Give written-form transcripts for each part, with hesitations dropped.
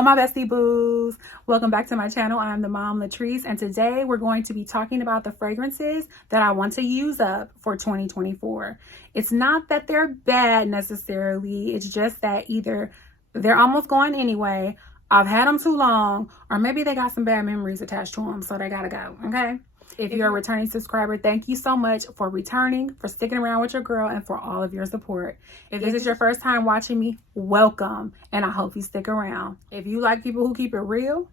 Hello, my Bestie Boos. Welcome back to my channel. I'm TheMomLatrice, and today we're going to be talking about the fragrances that I want to use up for 2024. It's not that they're bad necessarily. It's just that either they're almost gone anyway, I've had them too long, or maybe they got some bad memories attached to them, so they gotta go, okay? If you're a returning subscriber, thank you so much for returning, for sticking around with your girl, and for all of your support. If this is your first time watching me, welcome, and I hope you stick around. If you like people who keep it real,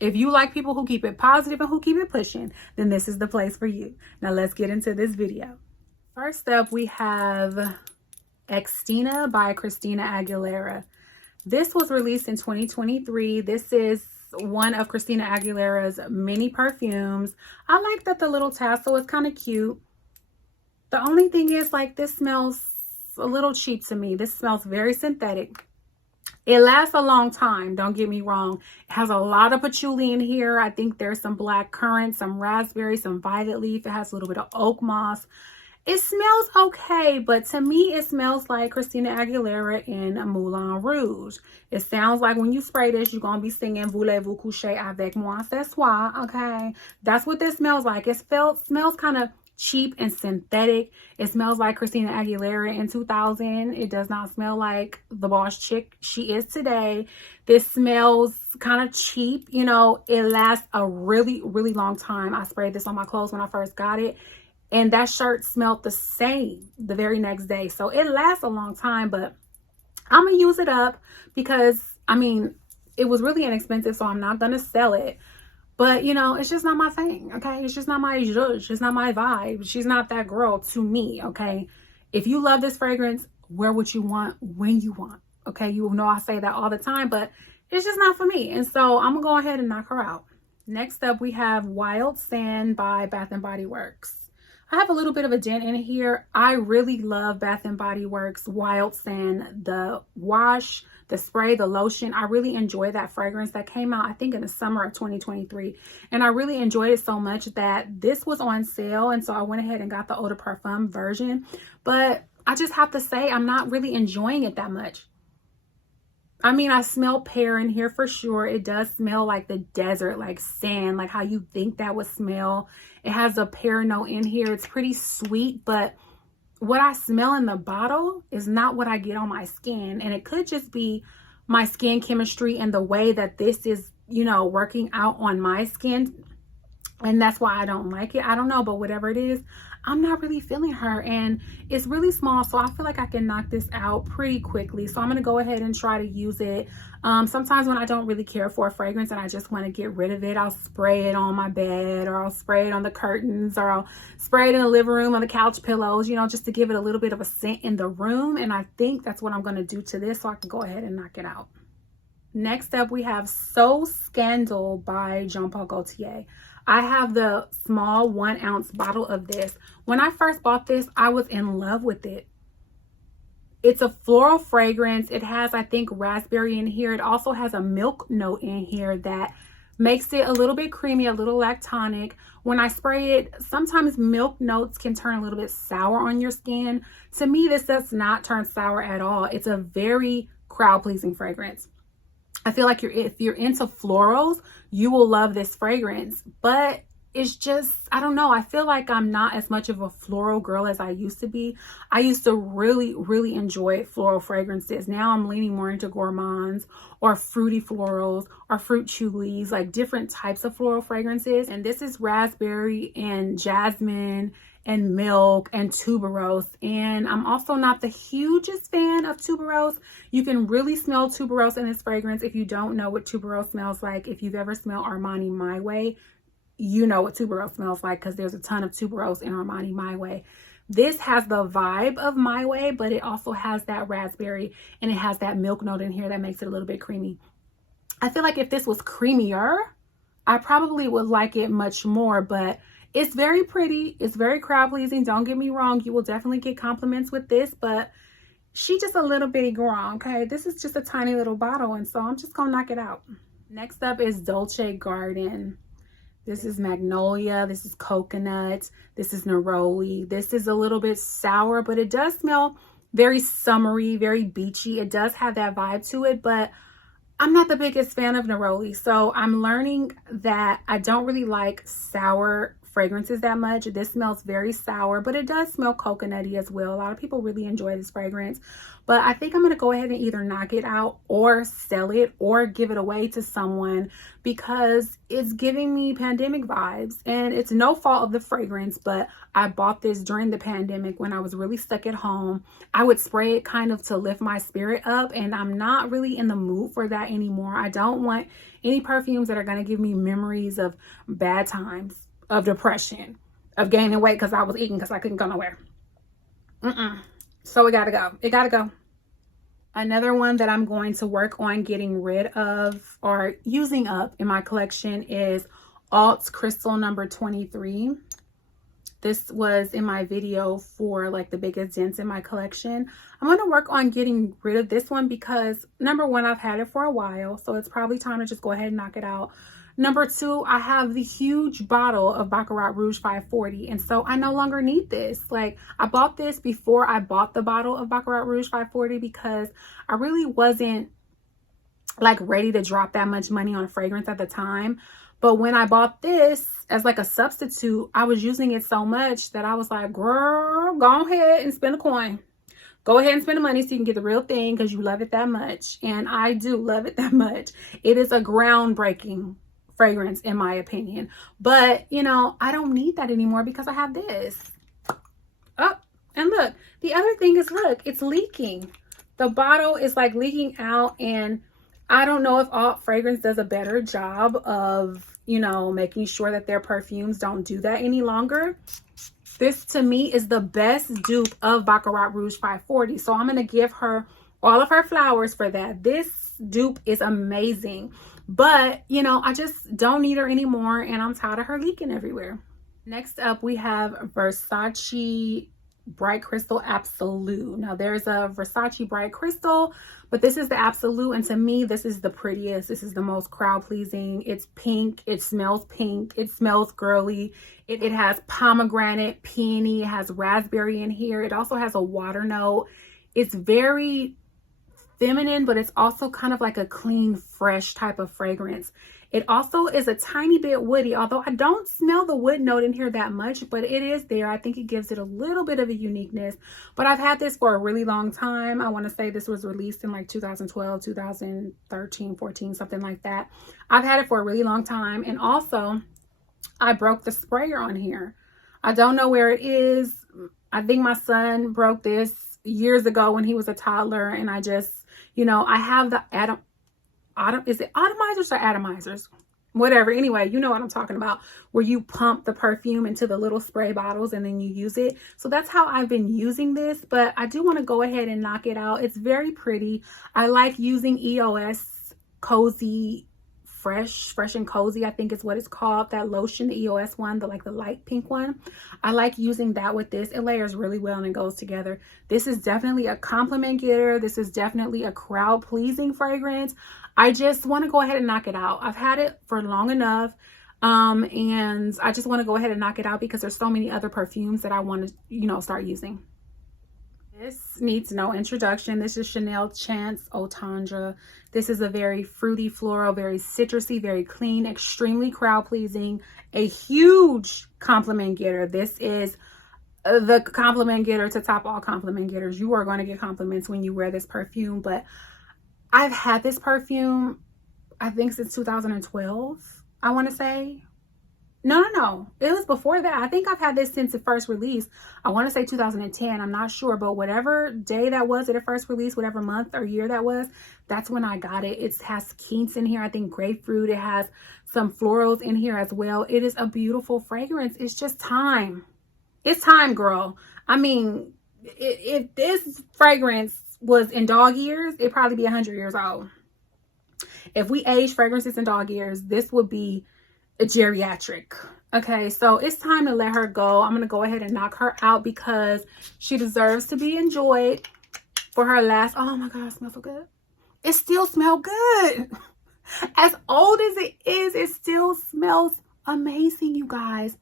if you like people who keep it positive and who keep it pushing, then this is the place for you. Now let's get into this video. First up, we have Xtina by Christina Aguilera. This was released in 2023. This is one of Christina Aguilera's mini perfumes. I like that the little tassel is kind of cute. The only thing is, like, this smells a little cheap to me. This smells very synthetic. It lasts a long time, don't get me wrong. It has a lot of patchouli in here. I think there's some black currant, some raspberry, some violet leaf. It has a little bit of oak moss. It smells okay, but to me, it smells like Christina Aguilera in Moulin Rouge. It sounds like when you spray this, you're going to be singing Voulez-vous coucher avec moi ce soir, okay? That's what this smells like. It smells kind of cheap and synthetic. It smells like Christina Aguilera in 2000. It does not smell like the boss chick she is today. This smells kind of cheap. You know, it lasts a really, really long time. I sprayed this on my clothes when I first got it, and that shirt smelled the same the very next day. So it lasts a long time, but I'm going to use it up because, I mean, it was really inexpensive, so I'm not going to sell it. But, you know, it's just not my thing, okay? It's just not my zhuzh. It's not my vibe. She's not that girl to me, okay? If you love this fragrance, wear what you want when you want, okay? You know I say that all the time, but it's just not for me. And so I'm going to go ahead and knock her out. Next up, we have Wild Sand by Bath & Body Works. I have a little bit of a dent in here. I really love Bath & Body Works Wild Sand, the wash, the spray, the lotion. I really enjoy that fragrance that came out, I think, in the summer of 2023. And I really enjoyed it so much that this was on sale. And so I went ahead and got the Eau de Parfum version. But I just have to say, I'm not really enjoying it that much. I mean, I smell pear in here for sure. It does smell like the desert, like sand, like how you think that would smell. It has a pear note in here. It's pretty sweet, but what I smell in the bottle is not what I get on my skin. And it could just be my skin chemistry and the way that this is, you know, working out on my skin. And that's why I don't like it. I don't know, but whatever it is, I'm not really feeling her. And it's really small, so I feel like I can knock this out pretty quickly. So I'm going to go ahead and try to use it. Sometimes when I don't really care for a fragrance and I just want to get rid of it, I'll spray it on my bed, or I'll spray it on the curtains, or I'll spray it in the living room on the couch pillows, you know, just to give it a little bit of a scent in the room. And I think that's what I'm going to do to this, so I can go ahead and knock it out. Next up, we have So Scandal by Jean Paul Gaultier. I have the small 1 ounce bottle of this. When I first bought this, I was in love with it. It's a floral fragrance. It has, I think, raspberry in here. It also has a milk note in here that makes it a little bit creamy, a little lactonic. When I spray it, sometimes milk notes can turn a little bit sour on your skin. To me, this does not turn sour at all. It's a very crowd-pleasing fragrance. I feel like if you're into florals, you will love this fragrance, but it's just, I don't know. I feel like I'm not as much of a floral girl as I used to be. I used to really, really enjoy floral fragrances. Now I'm leaning more into gourmands or fruity florals or fruit choulis, like different types of floral fragrances. And this is raspberry and jasmine and milk and tuberose. And I'm also not the hugest fan of tuberose. You can really smell tuberose in this fragrance. If you don't know what tuberose smells like, if you've ever smelled Armani My Way, you know what tuberose smells like, because there's a ton of tuberose in Armani My Way. This has the vibe of My Way, but it also has that raspberry and it has that milk note in here that makes it a little bit creamy. I feel like if this was creamier, I probably would like it much more, but it's very pretty. It's very crowd pleasing. Don't get me wrong. You will definitely get compliments with this, but she just a little bitty girl, okay? This is just a tiny little bottle, and so I'm just gonna knock it out. Next up is Dolce Garden. This is magnolia, this is coconut, this is neroli. This is a little bit sour, but it does smell very summery, very beachy. It does have that vibe to it, but I'm not the biggest fan of neroli, so I'm learning that I don't really like sour fragrances that much. This smells very sour, but it does smell coconutty as well. A lot of people really enjoy this fragrance, but I think I'm going to go ahead and either knock it out or sell it or give it away to someone because it's giving me pandemic vibes, and it's no fault of the fragrance, but I bought this during the pandemic when I was really stuck at home. I would spray it kind of to lift my spirit up, and I'm not really in the mood for that anymore. I don't want any perfumes that are going to give me memories of bad times, of depression, of gaining weight because I was eating because I couldn't go nowhere. So it gotta go. It gotta go. Another one that I'm going to work on getting rid of or using up in my collection is Alt's Crystal number 23. This was in my video for like the biggest dents in my collection. I'm going to work on getting rid of this one because number one, I've had it for a while, so it's probably time to just go ahead and knock it out. Number two, I have the huge bottle of Baccarat Rouge 540, and so I no longer need this. Like, I bought this before I bought the bottle of Baccarat Rouge 540 because I really wasn't like ready to drop that much money on a fragrance at the time. But when I bought this as like a substitute, I was using it so much that I was like, girl, go ahead and spend a coin. Go ahead and spend the money so you can get the real thing because you love it that much. And I do love it that much. It is a groundbreaking fragrance in my opinion, but you know, I don't need that anymore because I have this. Oh, and look, the other thing is, look, it's leaking. The bottle is like leaking out, and I don't know if Alt Fragrance does a better job of, you know, making sure that their perfumes don't do that any longer. This to me is the best dupe of Baccarat Rouge 540, so I'm going to give her all of her flowers for that. This dupe is amazing. But, you know, I just don't need her anymore, and I'm tired of her leaking everywhere. Next up, we have Versace Bright Crystal Absolute. Now, there's a Versace Bright Crystal, but this is the Absolute, and to me, this is the prettiest. This is the most crowd-pleasing. It's pink. It smells pink. It smells girly. It has pomegranate, peony. It has raspberry in here. It also has a water note. It's very feminine, but it's also kind of like a clean, fresh type of fragrance. It also is a tiny bit woody, although I don't smell the wood note in here that much, but it is there. I think it gives it a little bit of a uniqueness, but I've had this for a really long time. I want to say this was released in like 2012, 2013, 14, something like that. I've had it for a really long time, and also I broke the sprayer on here. I don't know where it is. I think my son broke this years ago when he was a toddler, and I just, you know, I have the is it atomizers or atomizers? Whatever. Anyway, you know what I'm talking about, where you pump the perfume into the little spray bottles and then you use it. So that's how I've been using this, but I do want to go ahead and knock it out. It's very pretty. I like using EOS Cozy Fresh and Cozy, I think is what it's called, that lotion, the EOS one, the like the light pink one. I like using that with this. It layers really well and it goes together. This is definitely a compliment getter. This is definitely a crowd pleasing fragrance. I just want to go ahead and knock it out. I've had it for long enough, and I just want to go ahead and knock it out because there's so many other perfumes that I want to, you know, start using. This needs no introduction. This is Chanel Chance Eau Tandra. This is a very fruity floral, very citrusy, very clean, extremely crowd pleasing, a huge compliment getter. This is the compliment getter to top all compliment getters. You are going to get compliments when you wear this perfume, but I've had this perfume, I think since 2012, I want to say. No. It was before that. I think I've had this since it first released. I want to say 2010. I'm not sure, but whatever day that was that it first released, whatever month or year that was, that's when I got it. It has quince in here. I think grapefruit. It has some florals in here as well. It is a beautiful fragrance. It's just time. It's time, girl. I mean, if this fragrance was in dog years, it'd probably be 100 years old. If we age fragrances in dog years, this would be a geriatric. Okay, so it's time to let her go. I'm gonna go ahead and knock her out because she deserves to be enjoyed for her last. Oh my god, it smells so good. It still smells good. As old as it is, it still smells amazing, you guys.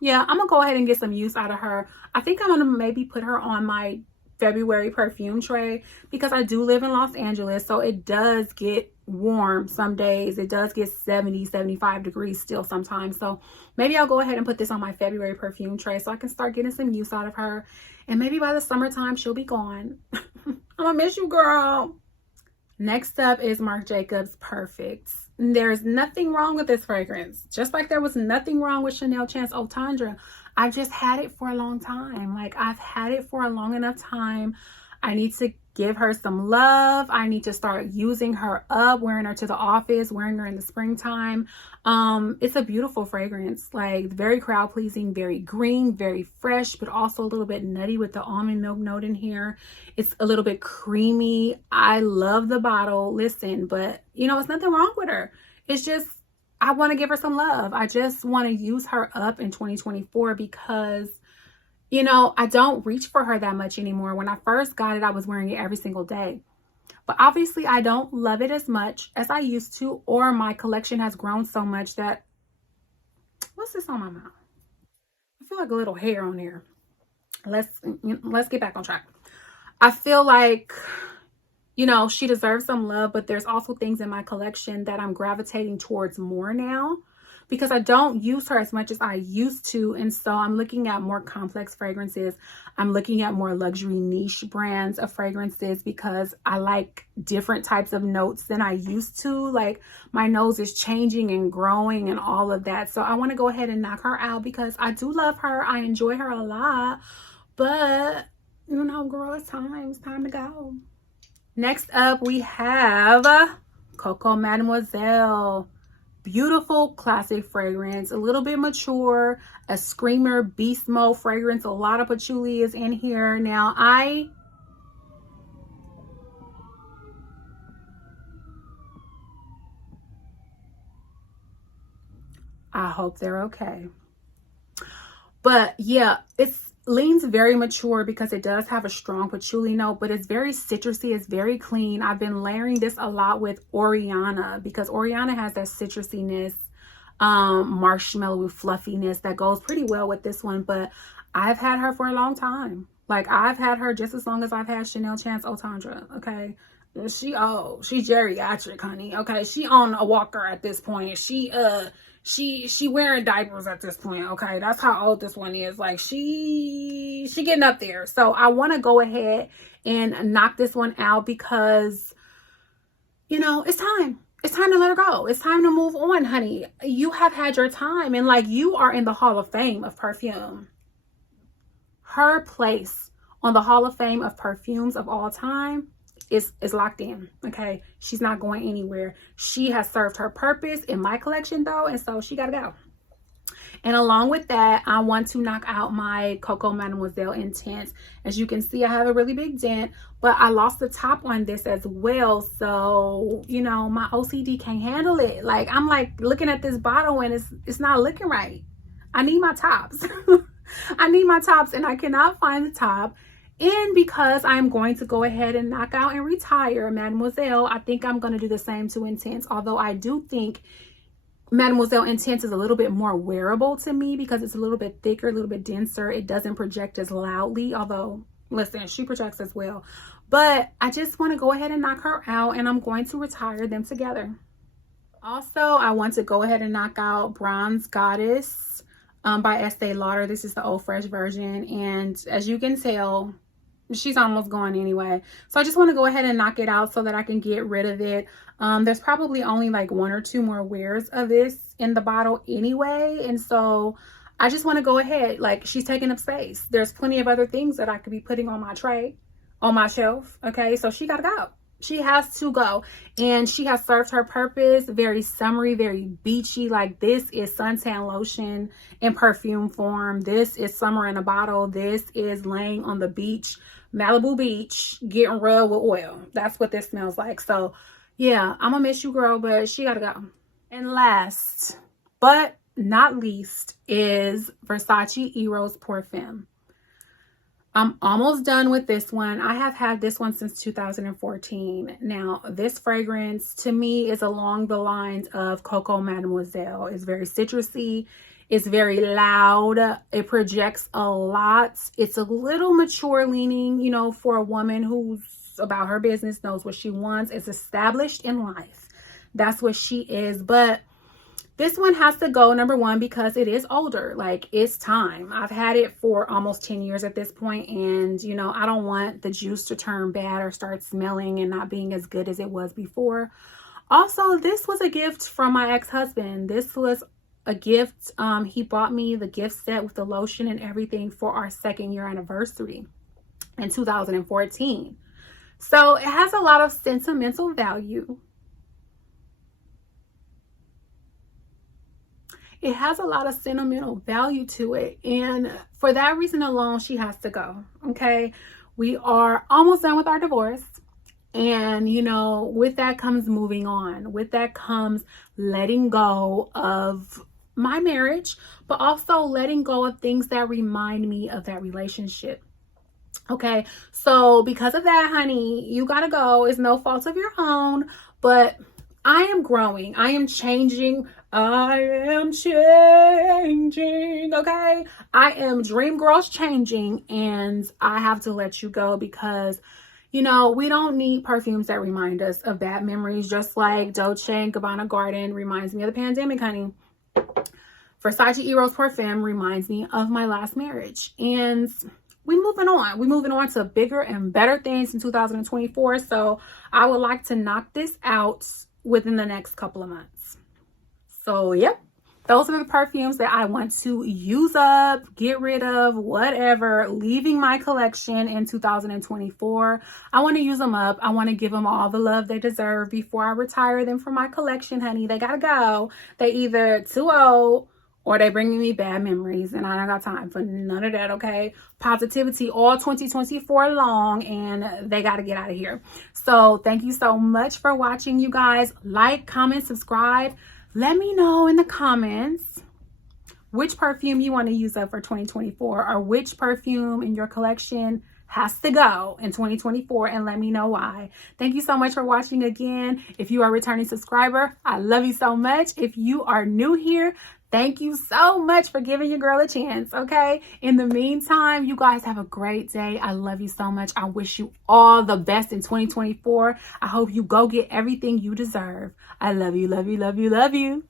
Yeah, I'm gonna go ahead and get some use out of her. I think I'm gonna maybe put her on my February perfume tray because I do live in Los Angeles, so it does get warm some days. It does get 70, 75 degrees still sometimes. So maybe I'll go ahead and put this on my February perfume tray so I can start getting some use out of her. And maybe by the summertime, she'll be gone. I'm gonna miss you, girl. Next up is Marc Jacobs Perfect. There's nothing wrong with this fragrance. Just like there was nothing wrong with Chanel Chance Eau Tandra. I've just had it for a long time. Like, I've had it for a long enough time. I need to give her some love. I need to start using her up, wearing her to the office, wearing her in the springtime. It's a beautiful fragrance, like very crowd pleasing, very green, very fresh, but also a little bit nutty with the almond milk note in here. It's a little bit creamy. I love the bottle. Listen, but you know, it's nothing wrong with her. It's just, I want to give her some love. I just want to use her up in 2024 because, you know, I don't reach for her that much anymore. When I first got it, I was wearing it every single day. But obviously, I don't love it as much as I used to, or my collection has grown so much that... What's this on my mouth? I feel like a little hair on here. Let's get back on track. I feel like, you know, she deserves some love, but there's also things in my collection that I'm gravitating towards more now because I don't use her as much as I used to. And so I'm looking at more complex fragrances. I'm looking at more luxury niche brands of fragrances because I like different types of notes than I used to. Like, my nose is changing and growing and all of that. So I want to go ahead and knock her out because I do love her. I enjoy her a lot. But, you know, girl, it's time to go. Next up, we have Coco Mzelle. Beautiful classic fragrance, a little bit mature, a screamer beast mode fragrance. A lot of patchouli is in here. Now, I hope they're okay. But yeah, it leans very mature because it does have a strong patchouli note, but it's very citrusy. It's very clean. I've been layering this a lot with Oriana because Oriana has that citrusiness, marshmallow fluffiness that goes pretty well with this one. But I've had her for a long time. Like, I've had her just as long as I've had Chanel Chance Eau Tandra. Okay, she's geriatric, honey. Okay, she on a walker at this point. She wearing diapers at this point. Okay, that's how old this one is. Like, she getting up there. So I want to go ahead and knock this one out because, you know, it's time. It's time to let her go. It's time to move on, honey. You have had your time, and like, you are in the Hall of Fame of perfume. Her place on the Hall of Fame of perfumes of all time is locked in. Okay, she's not going anywhere. She has served her purpose in my collection though, and so she gotta go. And along with that, I want to knock out my Coco Mzelle Intense. As you can see, I have a really big dent, but I lost the top on this as well. So, you know, my OCD can't handle it. Like, I'm like looking at this bottle and it's not looking right. I need my tops. I need my tops, and I cannot find the top. And because I'm going to go ahead and knock out and retire Mademoiselle, I think I'm going to do the same to Intense. Although I do think Mademoiselle Intense is a little bit more wearable to me because it's a little bit thicker, a little bit denser. It doesn't project as loudly, although, listen, she projects as well. But I just want to go ahead and knock her out, and I'm going to retire them together. Also, I want to go ahead and knock out Bronze Goddess by Estee Lauder. This is the Eau Fraiche version, and as you can tell, she's almost gone anyway. So I just want to go ahead and knock it out so that I can get rid of it. There's probably only like 1 or 2 more wears of this in the bottle anyway, and so I just want to go ahead. Like, she's taking up space. There's plenty of other things that I could be putting on my tray, on my shelf. Okay, so she gotta go. She has to go, and she has served her purpose. Very summery, very beachy. Like, this is suntan lotion in perfume form. This is summer in a bottle. This is laying on the beach, Malibu Beach, getting rubbed with oil. That's what this smells like. So yeah, I'm gonna miss you, girl, but she gotta go. And last but not least is Versace EOS Parfum. I'm almost done with this one. I have had this one since 2014. Now, this fragrance to me is along the lines of Coco Mzelle. It's very citrusy. It's very loud. It projects a lot. It's a little mature leaning, you know, for a woman who's about her business, knows what she wants, is established in life. That's what she is. But this one has to go, number one, because it is older. Like, it's time. I've had it for almost 10 years at this point, and, you know, I don't want the juice to turn bad or start smelling and not being as good as it was before. Also, this was a gift from my ex-husband. This was a gift. He bought me the gift set with the lotion and everything for our 2nd year anniversary in 2014. So it has a lot of sentimental value. It has a lot of sentimental value to it. And for that reason alone, she has to go. Okay. We are almost done with our divorce. And, you know, with that comes moving on. With that comes letting go of my marriage, but also letting go of things that remind me of that relationship. Okay. So because of that, honey, you gotta go. It's no fault of your own, but I am growing. I am changing. I am changing. Okay. I am dream girls changing, and I have to let you go because, you know, we don't need perfumes that remind us of bad memories, just like Dolce Garden reminds me of the pandemic, honey. Versace EOS Parfum reminds me of my last marriage. And we're moving on. We're moving on to bigger and better things in 2024. So I would like to knock this out within the next couple of months. So, yep. Those are the perfumes that I want to use up, get rid of, whatever, leaving my collection in 2024. I want to use them up. I want to give them all the love they deserve before I retire them from my collection, honey. They got to go. They either too old or they bringing me bad memories, and I don't got time for none of that, okay? Positivity all 2024 long, and they got to get out of here. So thank you so much for watching, you guys. Like, comment, subscribe. Let me know in the comments which perfume you want to use up for 2024, or which perfume in your collection has to go in 2024, and let me know why. Thank you so much for watching again. If you are a returning subscriber, I love you so much. If you are new here, thank you so much for giving your girl a chance, okay? In the meantime, you guys have a great day. I love you so much. I wish you all the best in 2024. I hope you go get everything you deserve. I love you, love you, love you, love you.